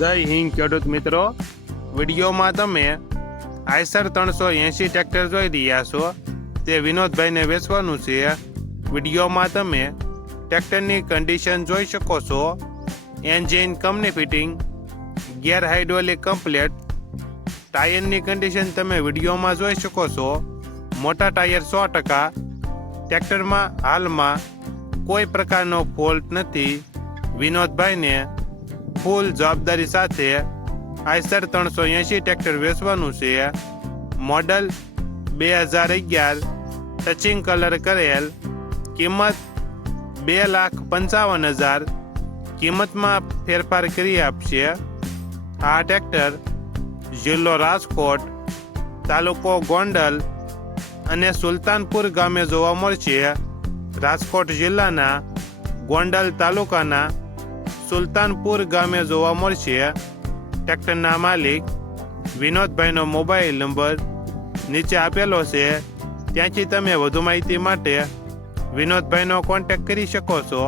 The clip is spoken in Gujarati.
જય હિન્દ ખેડૂત મિત્રો, વિડીયોમાં તમે આઈસર 380 ટ્રેક્ટર જોઈ રહ્યા છો. તે વિનોદભાઈને વેચવાનું છે. વિડીયોમાં તમે ટ્રેક્ટરની કન્ડિશન જોઈ શકો છો. Engine company fitting, gear hydraulic complete. ટાયરની કન્ડિશન તમે વિડીયોમાં જોઈ શકો છો. મોટા ટાયર 100%. ટ્રેક્ટરમાં હાલમાં કોઈ પ્રકારનો ફોલ્ટ નથી. વિનોદભાઈને ફૂલ જવાબદારી સાથે આઈસર 380 ટ્રેક્ટર વેચવાનું છે. મોડલ 2011, ટચિંગ કલર કરેલ. કિંમત 2,55,000. કિંમતમાં ફેરફાર કરી આપશે. આ ટ્રેક્ટર જિલ્લો રાજકોટ, તાલુકો ગોંડલ અને સુલતાનપુર ગામે જોવા મળશે. રાજકોટ જિલ્લાના ગોંડલ તાલુકાના સુલતાનપુર ગામે જોવા મળશે. ટ્રેક્ટરના માલિક વિનોદભાઈનો મોબાઈલ નંબર નીચે આપેલો છે. ત્યાંથી તમે વધુ માહિતી માટે વિનોદભાઈનો કોન્ટેક્ટ કરી શકો છો.